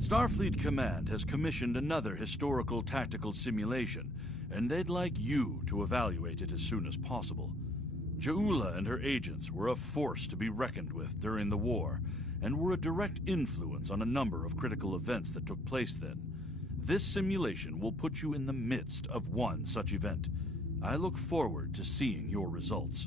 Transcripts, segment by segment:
Starfleet Command has commissioned another historical tactical simulation, and they'd like you to evaluate it as soon as possible. Ja'ula and her agents were a force to be reckoned with during the war, and were a direct influence on a number of critical events that took place then. This simulation will put you in the midst of one such event. I look forward to seeing your results.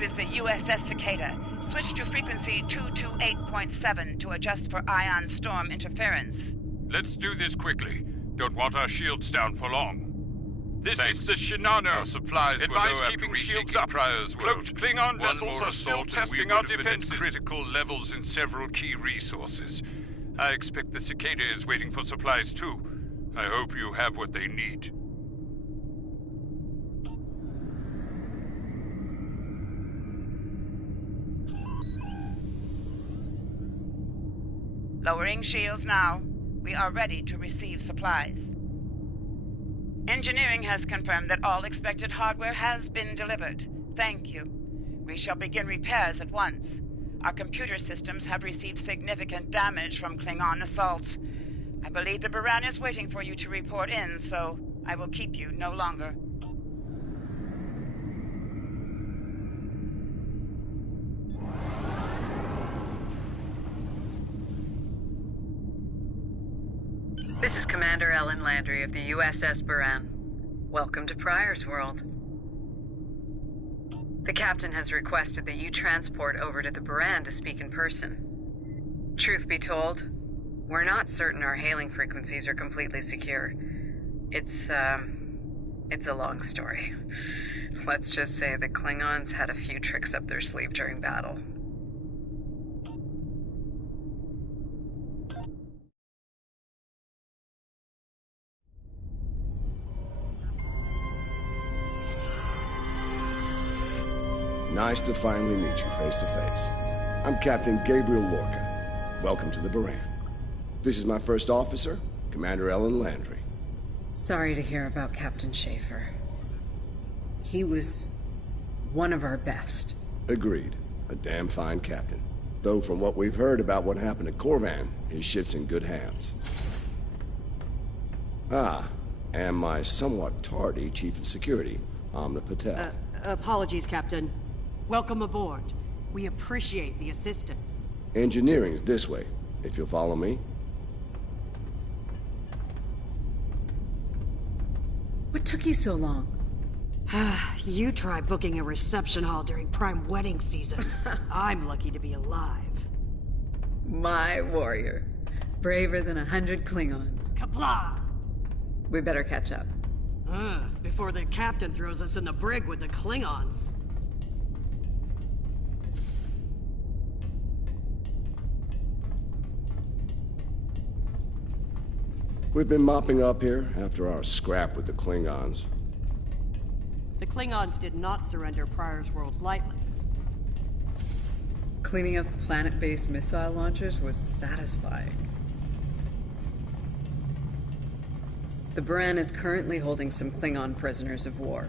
This is the USS Cicada. Switch to frequency 228.7 to adjust for ion storm interference. Let's do this quickly. Don't want our shields down for long. This Thanks. is the Shinano. Our supplies Advise will go keeping after shields retaking up. Pryor's world. Cloaked Klingon One vessels more are still assault and we testing would our have been at defenses. critical levels in several key resources. I expect the Cicada is waiting for supplies too. I hope you have what they need. Lowering shields now. We are ready to receive supplies. Engineering has confirmed that all expected hardware has been delivered. Thank you. We shall begin repairs at once. Our computer systems have received significant damage from Klingon assaults. I believe the Baran is waiting for you to report in, so I will keep you no longer. This is Commander Ellen Landry of the USS Baran. Welcome to Pryor's world. The captain has requested that you transport over to the Baran to speak in person. Truth be told, we're not certain our hailing frequencies are completely secure. It's a long story. Let's just say the Klingons had a few tricks up their sleeve during battle. Nice to finally meet you face to face. I'm Captain Gabriel Lorca. Welcome to the Baran. This is my first officer, Commander Ellen Landry. Sorry to hear about Captain Schaefer. He was one of our best. Agreed. A damn fine captain. Though from what we've heard about what happened at Korvan, his ship's in good hands. And my somewhat tardy Chief of Security, Amna Patel. Apologies, Captain. Welcome aboard. We appreciate the assistance. Engineering's this way, if you'll follow me. What took you so long? You try booking a reception hall during prime wedding season. I'm lucky to be alive. My warrior. Braver than 100 Klingons. Kapla! We better catch up. Before the captain throws us in the brig with the Klingons. We've been mopping up here after our scrap with the Klingons. The Klingons did not surrender Pryor's world lightly. Cleaning up the planet-based missile launchers was satisfying. The Baran is currently holding some Klingon prisoners of war.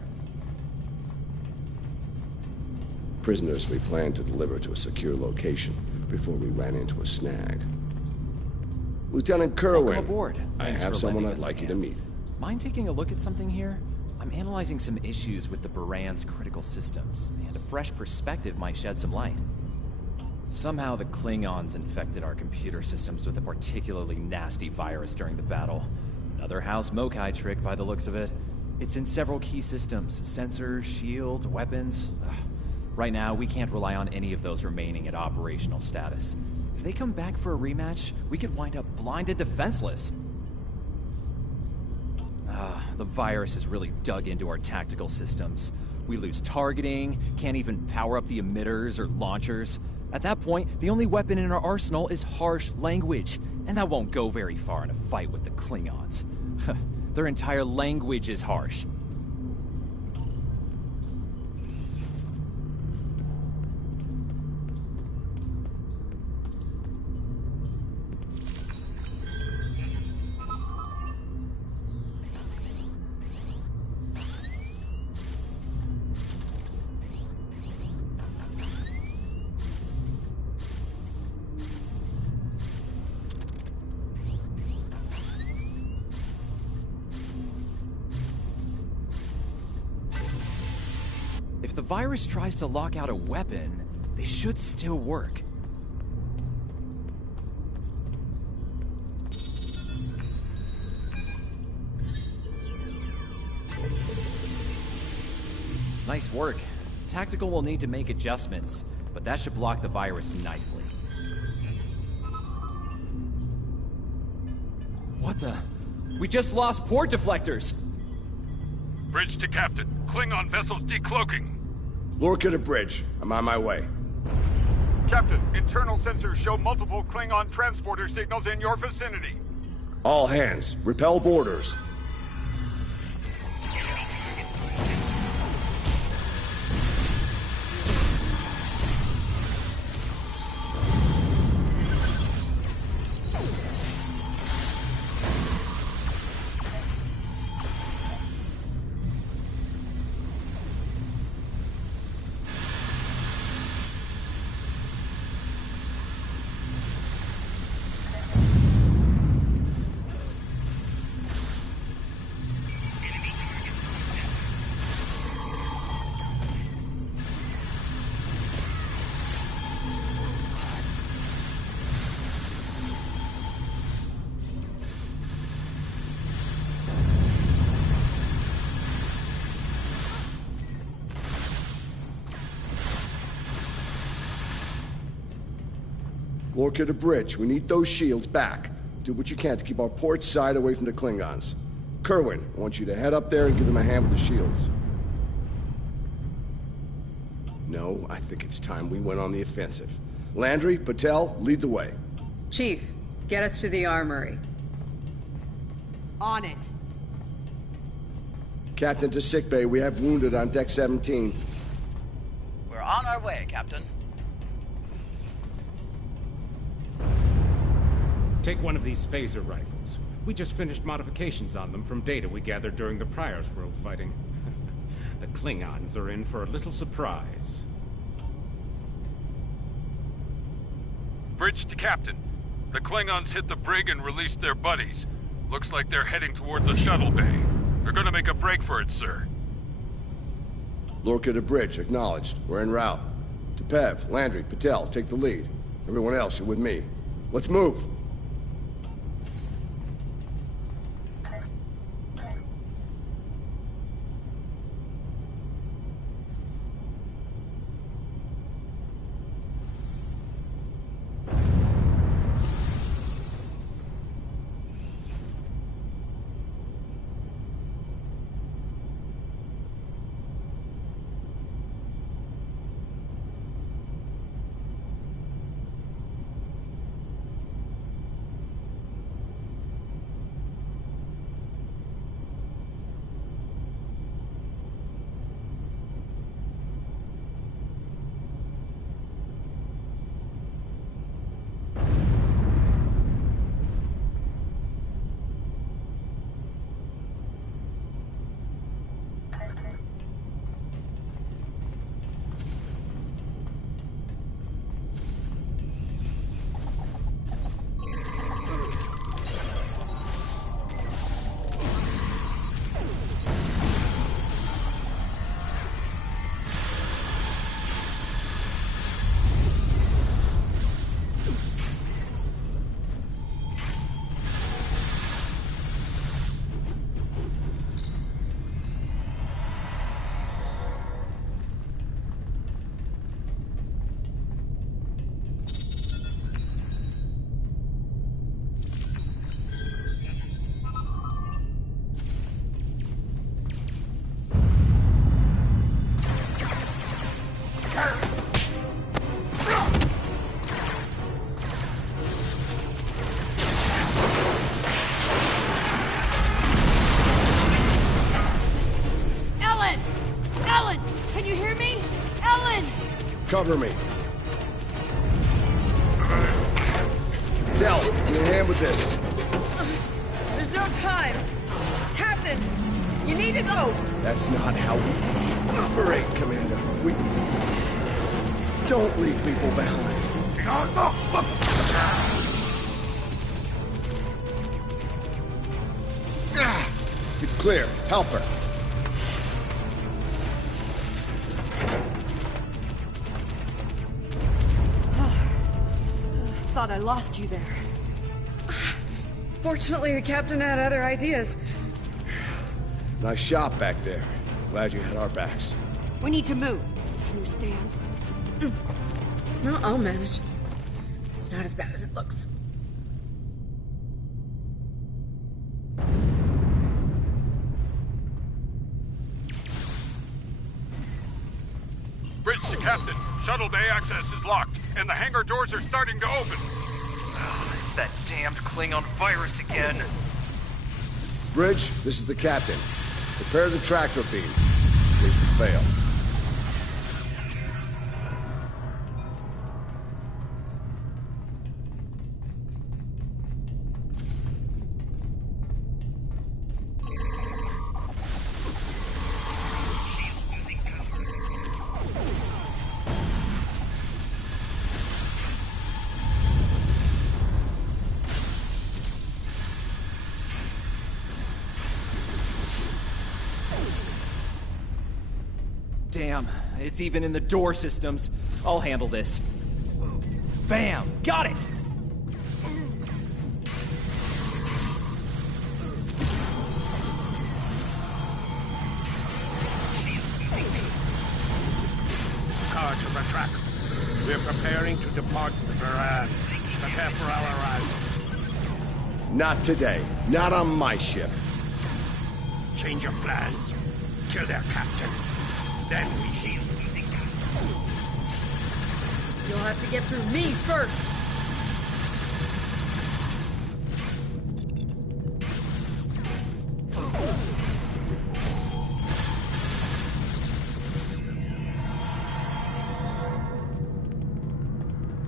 Prisoners we planned to deliver to a secure location before we ran into a snag. Lieutenant Kerwin, Welcome aboard. I Thanks have for someone lending I'd us a like you to hand. meet. Mind taking a look at something here? I'm analyzing some issues with the Baran's critical systems, and a fresh perspective might shed some light. Somehow the Klingons infected our computer systems with a particularly nasty virus during the battle. Another House Mokai trick by the looks of it. It's in several key systems, sensors, shields, weapons. Right now, we can't rely on any of those remaining at operational status. If they come back for a rematch, we could wind up blind and defenseless. The virus has really dug into our tactical systems. We lose targeting, can't even power up the emitters or launchers. At that point, the only weapon in our arsenal is harsh language, and that won't go very far in a fight with the Klingons. Their entire language is harsh. If the virus tries to lock out a weapon, they should still work. Nice work. Tactical will need to make adjustments, but that should block the virus nicely. What the? We just lost port deflectors! Bridge to Captain. Klingon vessels decloaking. Lorca to bridge. I'm on my way. Captain, internal sensors show multiple Klingon transporter signals in your vicinity. All hands, repel boarders. Lorca to bridge. We need those shields back. Do what you can to keep our port side away from the Klingons. Kerwin, I want you to head up there and give them a hand with the shields. No, I think it's time we went on the offensive. Landry, Patel, lead the way. Chief, get us to the armory. On it. Captain to sickbay. We have wounded on deck 17. We're on our way, Captain. Take one of these phaser rifles. We just finished modifications on them from data we gathered during the Prior's World fighting. The Klingons are in for a little surprise. Bridge to Captain. The Klingons hit the brig and released their buddies. Looks like they're heading toward the shuttle bay. They're gonna make a break for it, sir. Lorca to bridge. Acknowledged. We're en route. To Pev, Landry, Patel, take the lead. Everyone else, you're with me. Let's move. Cover me. Del, give me a hand with this. There's no time. Captain, you need to go. That's not how we operate, Commander. We don't leave people behind. It's clear. Help her. Thought I lost you there. Fortunately, the captain had other ideas. Nice shot back there. Glad you had our backs. We need to move. Can you stand? No, I'll manage. It's not as bad as it looks. Bridge to Captain. Shuttle bay access is locked, and the hangar doors are starting to open. It's that damned Klingon virus again. Bridge, this is the captain. Prepare the tractor beam, in case we fail. Damn, it's even in the door systems. I'll handle this. Bam! Got it! Car to the track. We're preparing to depart the Baran. Prepare for our arrival. Not today. Not on my ship. Change your plans. Kill their captain. Then we heal. You'll have to get through me first.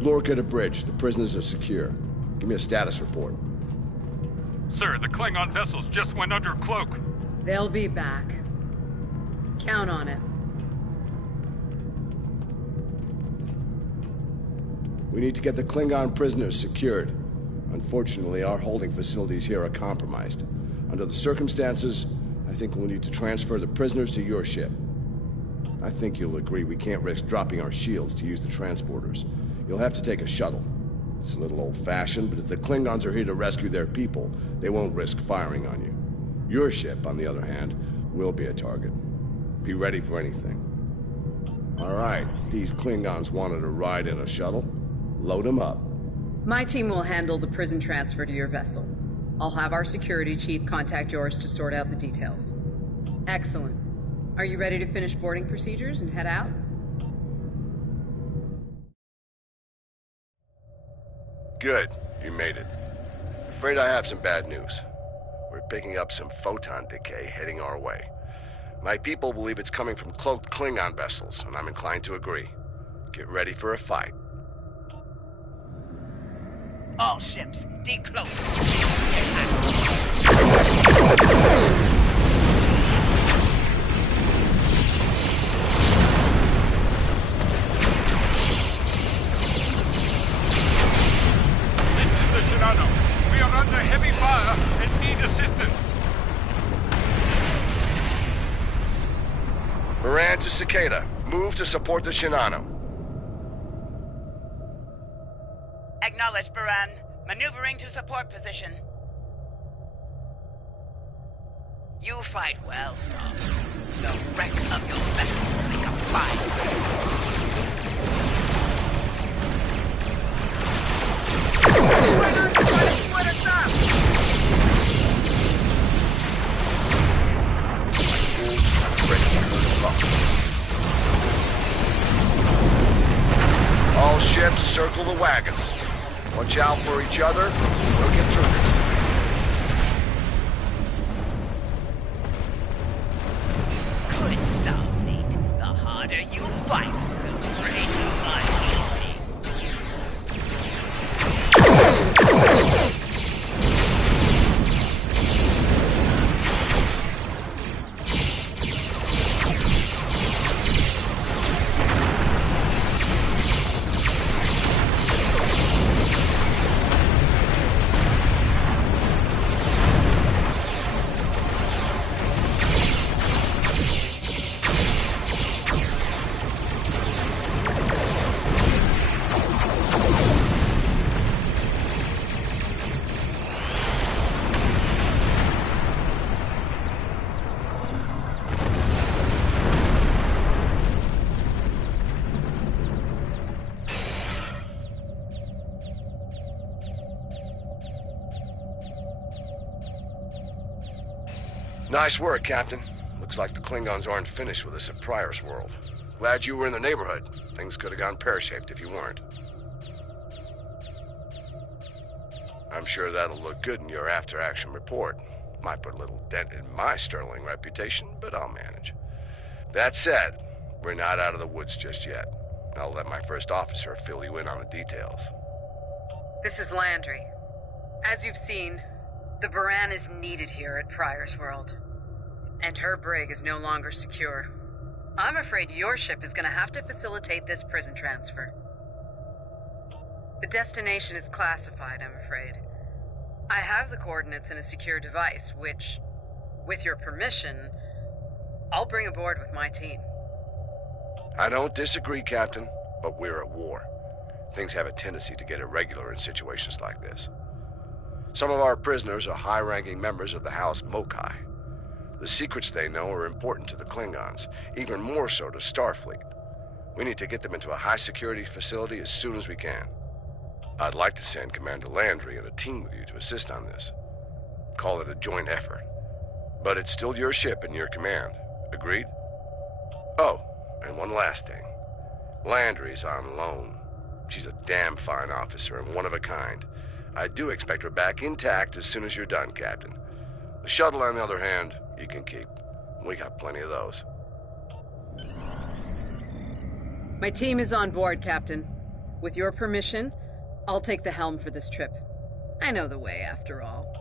Lorca to Bridge. The prisoners are secure. Give me a status report. Sir, the Klingon vessels just went under cloak. They'll be back. Count on it. We need to get the Klingon prisoners secured. Unfortunately, our holding facilities here are compromised. Under the circumstances, I think we'll need to transfer the prisoners to your ship. I think you'll agree we can't risk dropping our shields to use the transporters. You'll have to take a shuttle. It's a little old-fashioned, but if the Klingons are here to rescue their people, they won't risk firing on you. Your ship, on the other hand, will be a target. Be ready for anything. All right, these Klingons wanted to ride in a shuttle. Load them up. My team will handle the prison transfer to your vessel. I'll have our security chief contact yours to sort out the details. Excellent. Are you ready to finish boarding procedures and head out? Good. You made it. Afraid I have some bad news. We're picking up some photon decay heading our way. My people believe it's coming from cloaked Klingon vessels, and I'm inclined to agree. Get ready for a fight. All ships, decloak. This is the Shinano. We are under heavy fire and need assistance. Baran to Cicada. Move to support the Shinano. Acknowledge, Baran. Maneuvering to support position. You fight well, Storm. The wreck of your vessel will make a fine. Why not try to split us up? All ships circle the wagons. Watch out for each other. We'll get through this. Good Starfleet. The harder you fight, the greater my Nice work, Captain. Looks like the Klingons aren't finished with us at Pryor's World. Glad you were in the neighborhood. Things could have gone pear-shaped if you weren't. I'm sure that'll look good in your after-action report. Might put a little dent in my sterling reputation, but I'll manage. That said, we're not out of the woods just yet. I'll let my first officer fill you in on the details. This is Landry. As you've seen, the Baran is needed here at Pryor's World. And her brig is no longer secure. I'm afraid your ship is going to have to facilitate this prison transfer. The destination is classified, I'm afraid. I have the coordinates in a secure device, which, with your permission, I'll bring aboard with my team. I don't disagree, Captain, but we're at war. Things have a tendency to get irregular in situations like this. Some of our prisoners are high-ranking members of the House Mokai. The secrets they know are important to the Klingons, even more so to Starfleet. We need to get them into a high-security facility as soon as we can. I'd like to send Commander Landry and a team with you to assist on this. Call it a joint effort. But it's still your ship and your command. Agreed? Oh, and one last thing. Landry's on loan. She's a damn fine officer and one of a kind. I do expect her back intact as soon as you're done, Captain. The shuttle, on the other hand, you can keep. We got plenty of those. My team is on board, Captain. With your permission, I'll take the helm for this trip. I know the way, after all.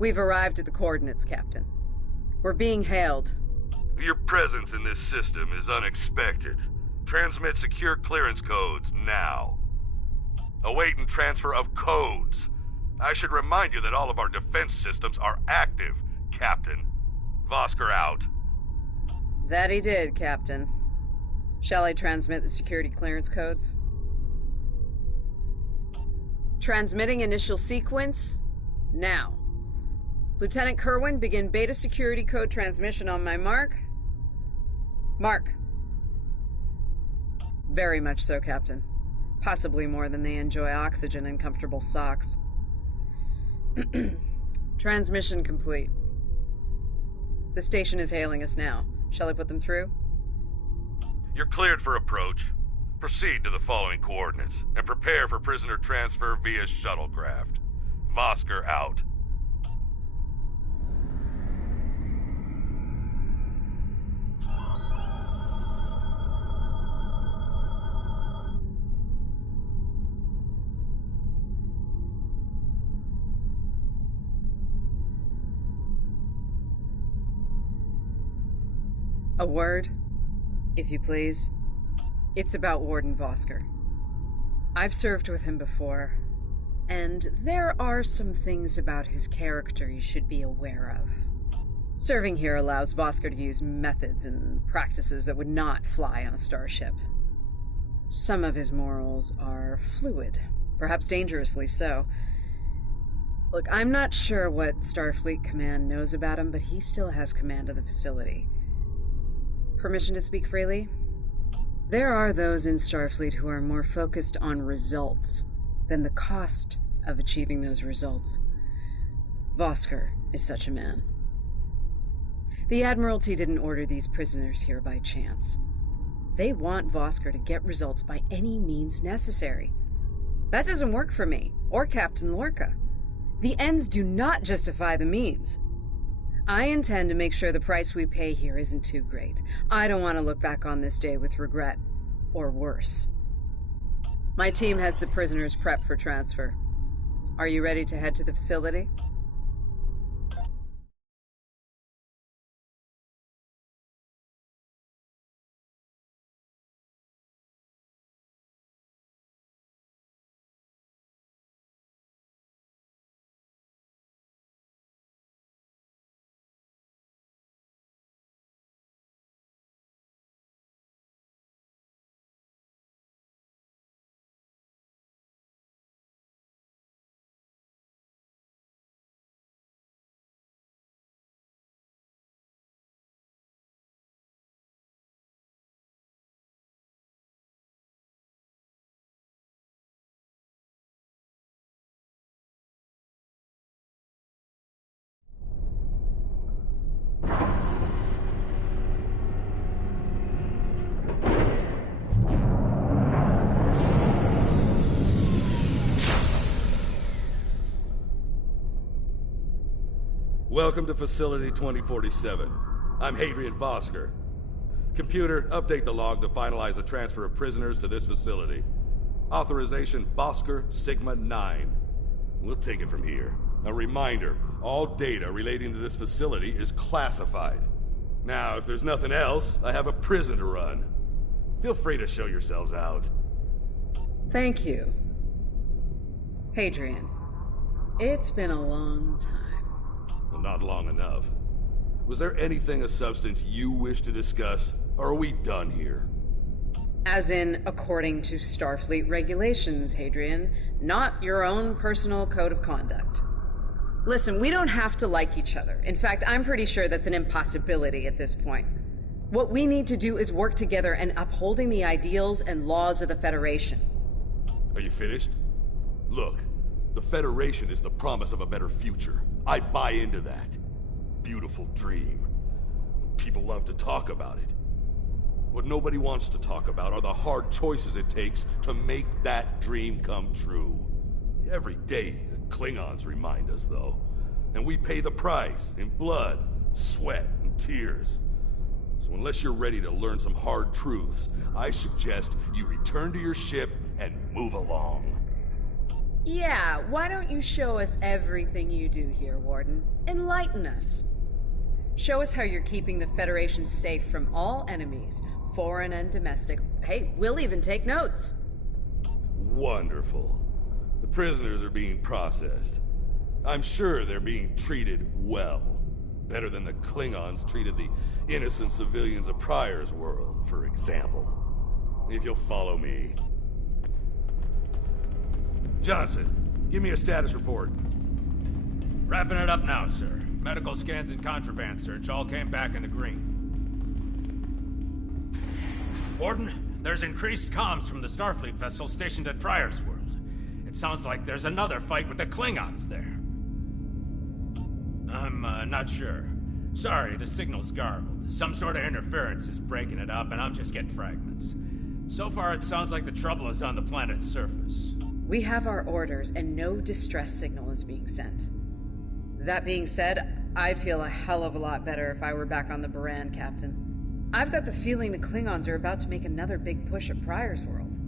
We've arrived at the coordinates, Captain. We're being hailed. Your presence in this system is unexpected. Transmit secure clearance codes now. Awaiting transfer of codes. I should remind you that all of our defense systems are active, Captain. Vosker out. That he did, Captain. Shall I transmit the security clearance codes? Transmitting initial sequence now. Lieutenant Kerwin, begin beta security code transmission on my mark. Mark. Very much so, Captain. Possibly more than they enjoy oxygen and comfortable socks. Transmission complete. The station is hailing us now. Shall I put them through? You're cleared for approach. Proceed to the following coordinates and prepare for prisoner transfer via shuttlecraft. Vosker out. A word, if you please. It's about Warden Vosker. I've served with him before, and there are some things about his character you should be aware of. Serving here allows Vosker to use methods and practices that would not fly on a starship. Some of his morals are fluid, perhaps dangerously so. Look, I'm not sure what Starfleet Command knows about him, but he still has command of the facility. Permission to speak freely? There are those in Starfleet who are more focused on results than the cost of achieving those results. Vosker is such a man. The Admiralty didn't order these prisoners here by chance. They want Vosker to get results by any means necessary. That doesn't work for me, or Captain Lorca. The ends do not justify the means. I intend to make sure the price we pay here isn't too great. I don't want to look back on this day with regret, or worse. My team has the prisoners prepped for transfer. Are you ready to head to the facility? Welcome to Facility 2047. I'm Hadrian Vosker. Computer, update the log to finalize the transfer of prisoners to this facility. Authorization Vosker Sigma 9. We'll take it from here. A reminder, all data relating to this facility is classified. Now, if there's nothing else, I have a prison to run. Feel free to show yourselves out. Thank you. Hadrian, it's been a long time. Well, not long enough. Was there anything of substance you wish to discuss, or are we done here? As in, according to Starfleet regulations, Hadrian, not your own personal code of conduct. Listen, we don't have to like each other. In fact, I'm pretty sure that's an impossibility at this point. What we need to do is work together in upholding the ideals and laws of the Federation. Are you finished? Look, the Federation is the promise of a better future. I buy into that. Beautiful dream. People love to talk about it. What nobody wants to talk about are the hard choices it takes to make that dream come true. Every day, the Klingons remind us, though. And we pay the price in blood, sweat, and tears. So unless you're ready to learn some hard truths, I suggest you return to your ship and move along. Yeah, why don't you show us everything you do here, Warden? Enlighten us. Show us how you're keeping the Federation safe from all enemies, foreign and domestic. Hey, we'll even take notes. Wonderful. The prisoners are being processed. I'm sure they're being treated well. Better than the Klingons treated the innocent civilians of Pryor's world, for example. If you'll follow me. Johnson, give me a status report. Wrapping it up now, sir. Medical scans and contraband search all came back in the green. Warden, there's increased comms from the Starfleet vessel stationed at Pryor's world. It sounds like there's another fight with the Klingons there. I'm not sure. Sorry, the signal's garbled. Some sort of interference is breaking it up, and I'm just getting fragments. So far, it sounds like the trouble is on the planet's surface. We have our orders, and no distress signal is being sent. That being said, I'd feel a hell of a lot better if I were back on the Baran, Captain. I've got the feeling the Klingons are about to make another big push at Pryor's world.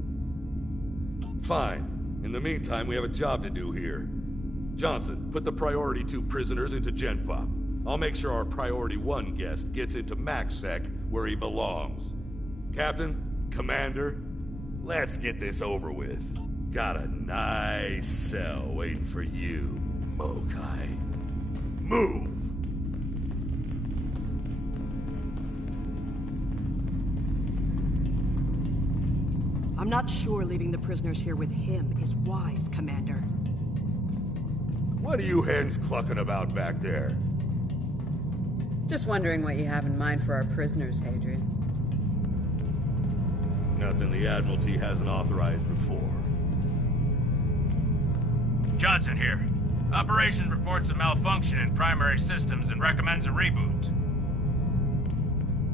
Fine. In the meantime, we have a job to do here. Johnson, put the Priority 2 prisoners into GenPop. I'll make sure our Priority 1 guest gets into MaxSec, where he belongs. Captain, Commander, let's get this over with. Got a nice cell waiting for you, Mokai. Move! I'm not sure leaving the prisoners here with him is wise, Commander. What are you hens clucking about back there? Just wondering what you have in mind for our prisoners, Hadrian. Nothing the Admiralty hasn't authorized before. Johnson here. Operation reports a malfunction in primary systems and recommends a reboot.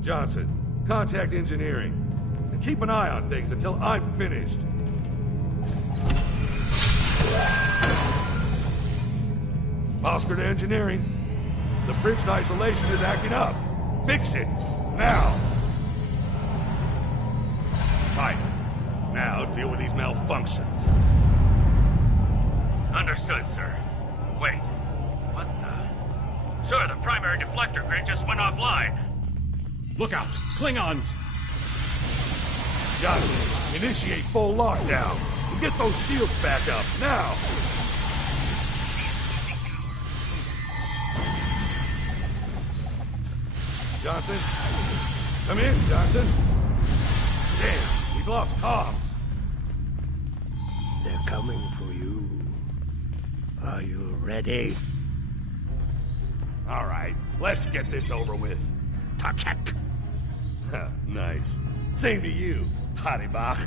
Johnson, contact engineering. And keep an eye on things until I'm finished. Oscar to engineering. The bridge to isolation is acting up. Fix it. Now. Fine. Now deal with these malfunctions. Understood, sir. Wait. What the? Sir, the primary deflector grid just went offline. Look out! Klingons! Johnson, initiate full lockdown. And get those shields back up, now! Johnson? Come in, Johnson. Damn, we've lost comms. They're coming for you. Are you ready? All right, let's get this over with. Touch it. Nice. Same to you, Haribach.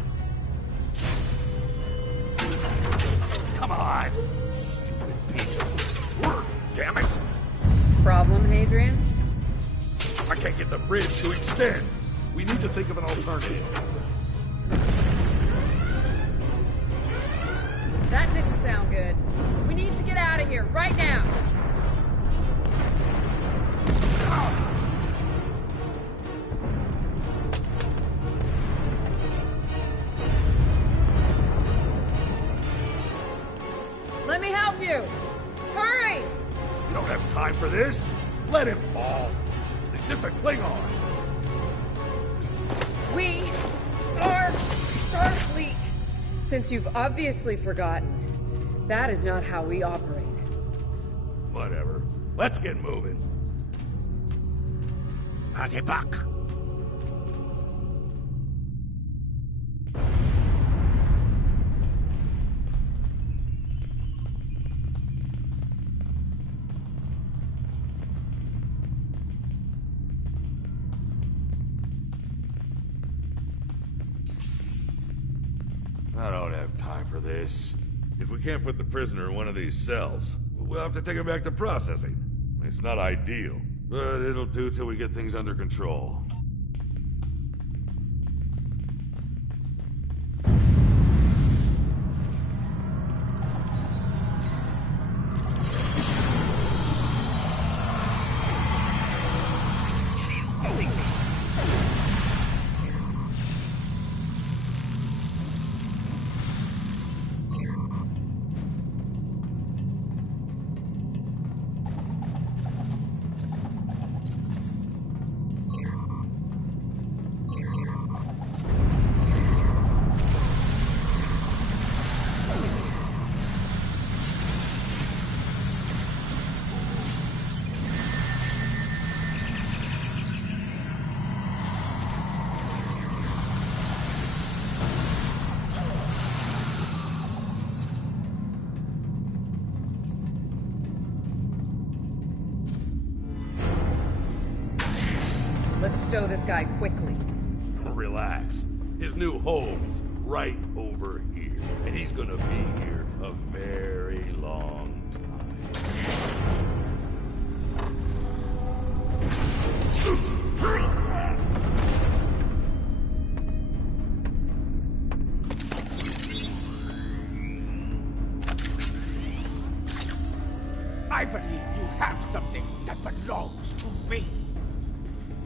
Come on! Stupid piece of work, damn it! Problem, Hadrian? I can't get the bridge to extend. We need to think of an alternative. That didn't sound good. We need to get out of here right now. Let me help you! Hurry! You don't have time for this. Let him fall. It's just a Klingon. We are Starfleet! Since you've obviously forgotten, that is not how we operate. Whatever. Let's get moving. Adibak. I don't have time for this. If we can't put the prisoner in one of these cells, we'll have to take him back to processing. It's not ideal, but it'll do till we get things under control. Let's stow this guy quickly. Relax. His new home's right over here. And he's gonna be here a very long I believe you have something that belongs to me.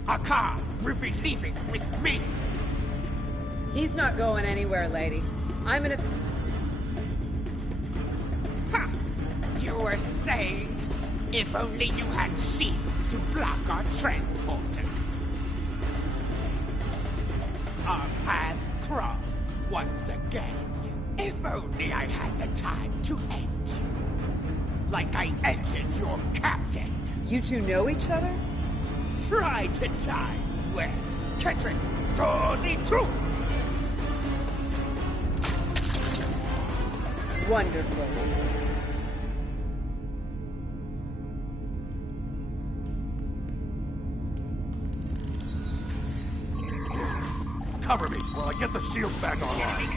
Akar will be leaving with me. He's not going anywhere, lady. I'm gonna... Ha! You were saying, if only you had shields to block our transporters. Our paths cross once again. If only I had the time to end you. Like I ended your captain. You two know each other? Try to die well. Ketris, draw the truth! Wonderful. Cover me while I get the shields back online.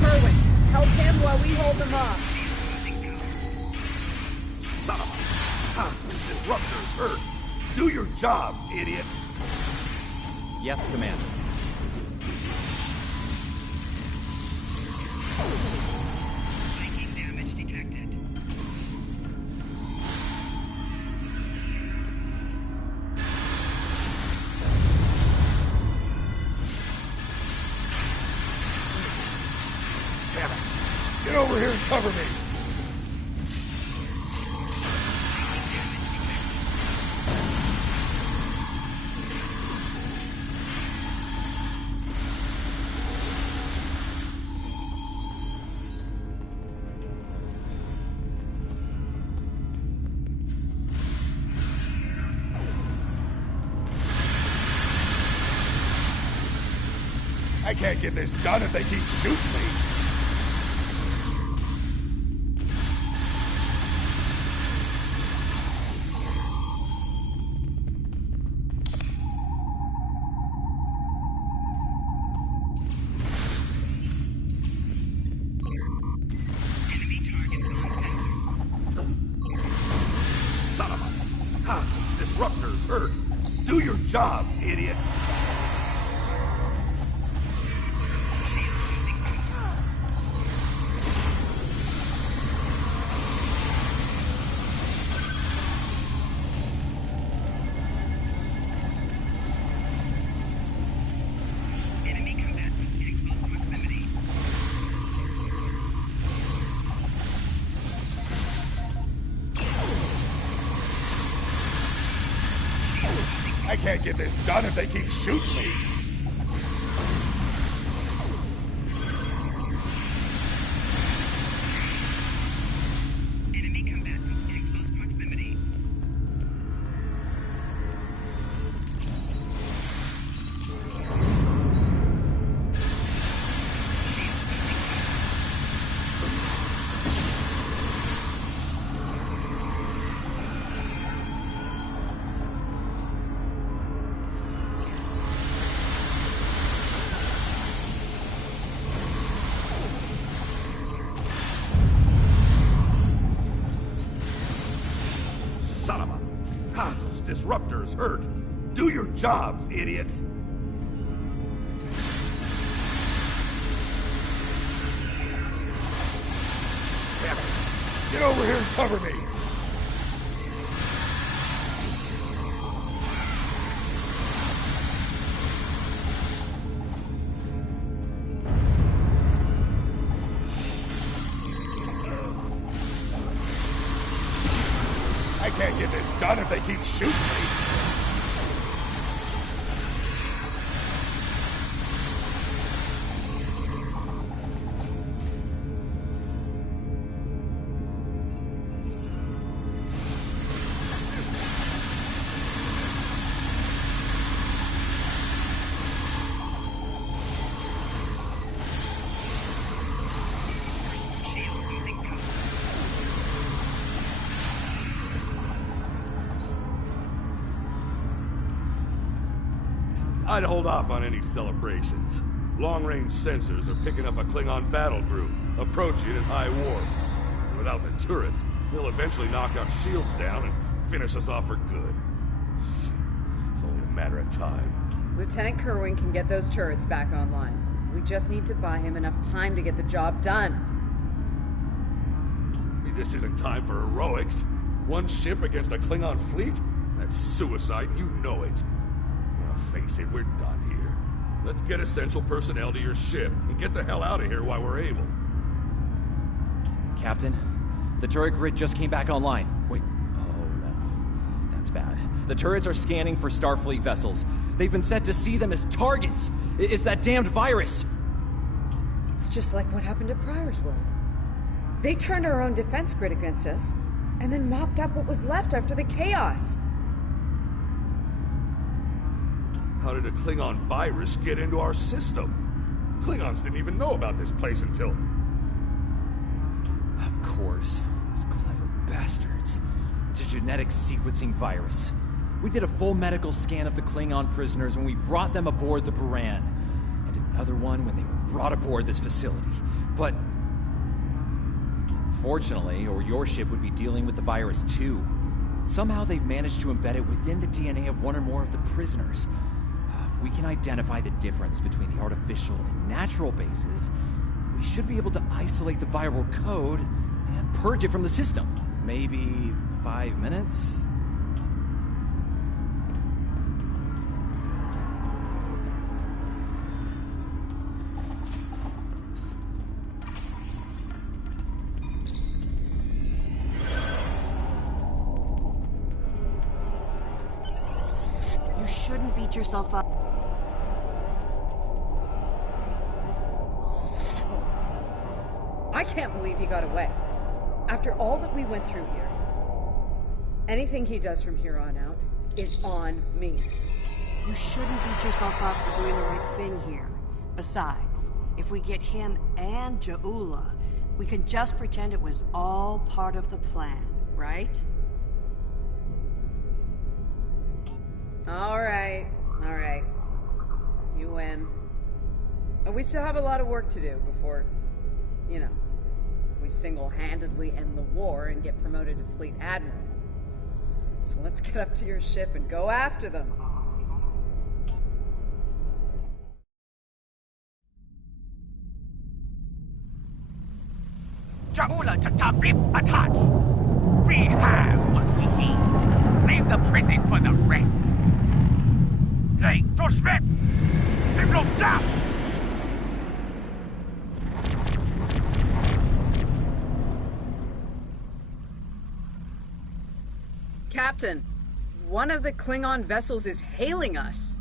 Kerwin, help him while we hold them off. Son of a... This disruptor's hurt. Do your jobs, idiots. Yes, Commander. Viking damage detected. Damn it. Get over here and cover me. I can't get this done if they keep shooting me. Son of a... This disruptor's hurt. Do your jobs, idiots. I can't get this done if they keep shooting me. Enemy combatants in close proximity. Son of a... Ah, those disruptors hurt. Do your jobs, idiots. Damn it. Get over here and cover me. I can't get this done if they keep shooting me. I'd hold off on any celebrations. Long-range sensors are picking up a Klingon battle group, approaching in high warp. Without the turrets, they'll eventually knock our shields down and finish us off for good. It's only a matter of time. Lieutenant Kerwin can get those turrets back online. We just need to buy him enough time to get the job done. This isn't time for heroics. One ship against a Klingon fleet? That's suicide, and you know it. Face it, we're done here. Let's get essential personnel to your ship and get the hell out of here while we're able. Captain, the turret grid just came back online. Wait, oh no. That's bad. The turrets are scanning for Starfleet vessels. They've been set to see them as targets. It's that damned virus. It's just like what happened at Pryor's World. They turned our own defense grid against us, and then mopped up what was left after the chaos. How did a Klingon virus get into our system? Klingons didn't even know about this place until... Of course. Those clever bastards. It's a genetic sequencing virus. We did a full medical scan of the Klingon prisoners when we brought them aboard the Buran, and another one when they were brought aboard this facility. But... fortunately, or your ship would be dealing with the virus too. Somehow they've managed to embed it within the DNA of one or more of the prisoners. If we can identify the difference between the artificial and natural bases, we should be able to isolate the viral code and purge it from the system. Maybe 5 minutes? You shouldn't beat yourself up. I can't believe he got away. After all that we went through here. Anything he does from here on out is on me. You shouldn't beat yourself up for doing the right thing here. Besides, if we get him and Ja'ula, we can just pretend it was all part of the plan, right? All right. You win. But we still have a lot of work to do before, we single-handedly end the war and get promoted to Fleet Admiral. So let's get up to your ship and go after them. Ja'ula to Ta'Rib attach. We have what we need. Leave the prison for the rest. Hey, to Schmidt! Leave no doubt! Captain, one of the Klingon vessels is hailing us.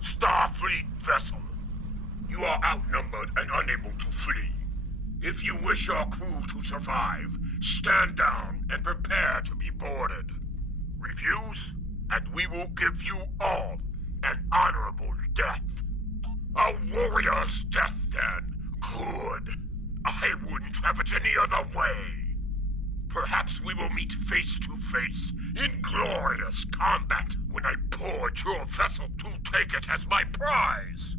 Starfleet vessel. You are outnumbered and unable to flee. If you wish your crew to survive, stand down and prepare to be boarded. Refuse, and we will give you all an honorable death. A warrior's death, then. Good. I wouldn't have it any other way. Perhaps we will meet face to face in glorious combat when I board your vessel to take it as my prize.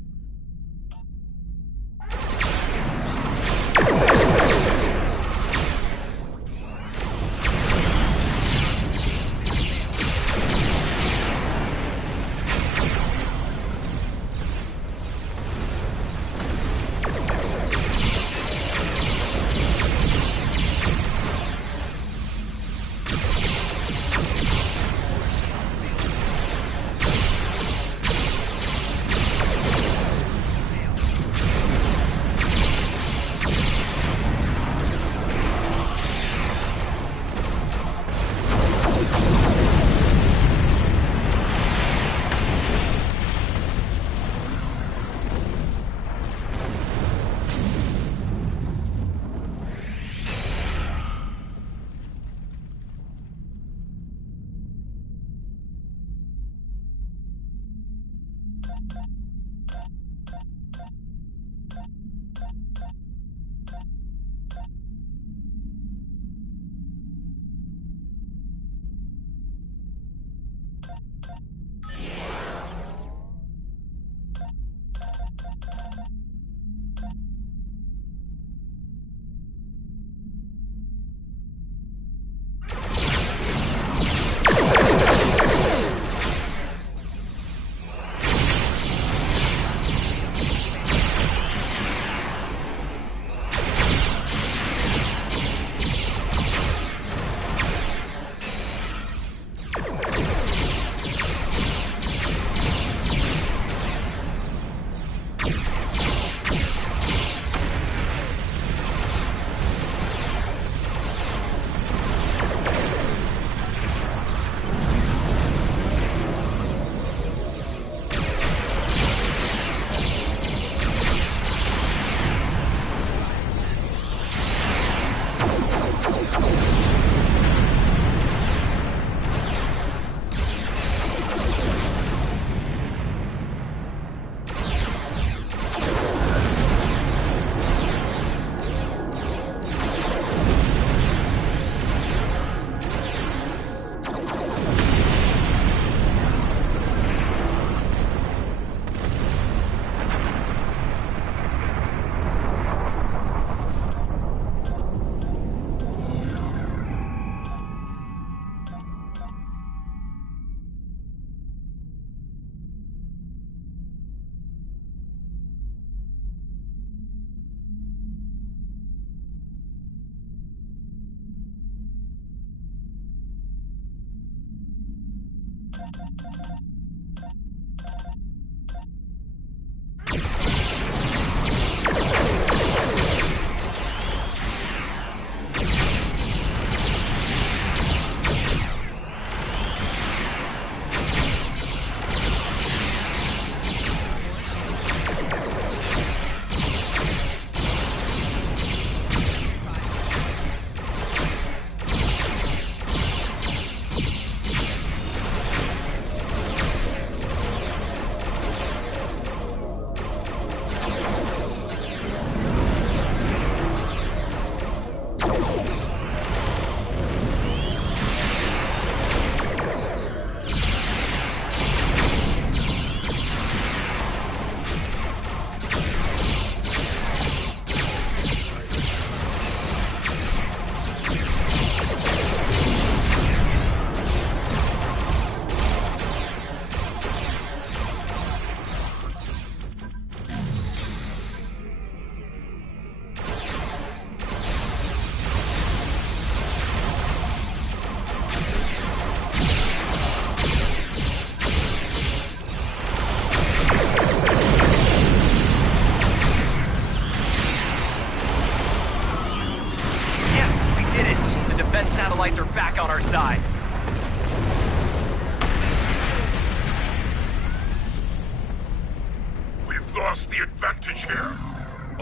Satellites are back on our side.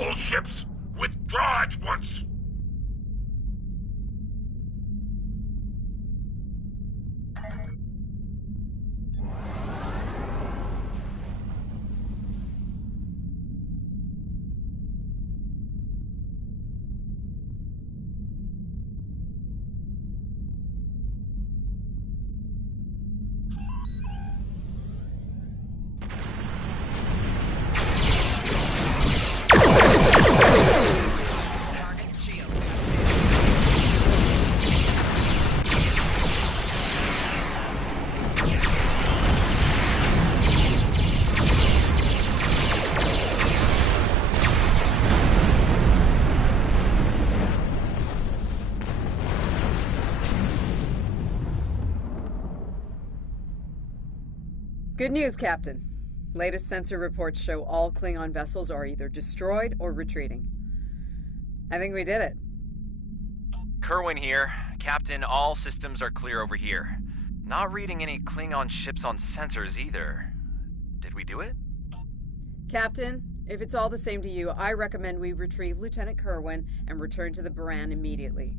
All ships, withdraw at once! Good news, Captain. Latest sensor reports show all Klingon vessels are either destroyed or retreating. I think we did it. Kerwin here. Captain, all systems are clear over here. Not reading any Klingon ships on sensors either. Did we do it? Captain, if it's all the same to you, I recommend we retrieve Lieutenant Kerwin and return to the Baran immediately.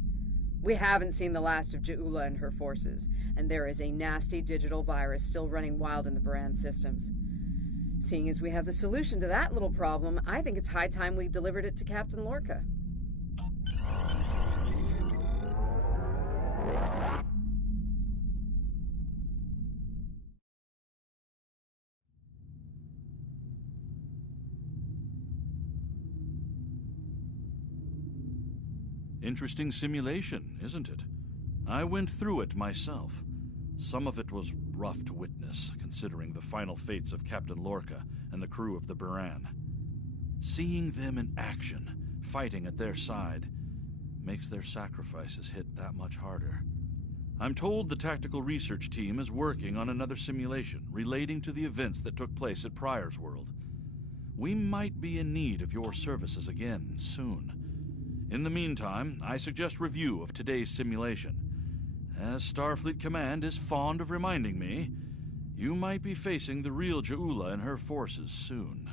We haven't seen the last of Ja'ula and her forces, and there is a nasty digital virus still running wild in the Baran systems. Seeing as we have the solution to that little problem, I think it's high time we delivered it to Captain Lorca. Interesting simulation, isn't it? I went through it myself. Some of it was rough to witness, considering the final fates of Captain Lorca and the crew of the Baran. Seeing them in action, fighting at their side, makes their sacrifices hit that much harder. I'm told the tactical research team is working on another simulation relating to the events that took place at Pryor's World. We might be in need of your services again soon. In the meantime, I suggest review of today's simulation. As Starfleet Command is fond of reminding me, you might be facing the real Ja'ula and her forces soon.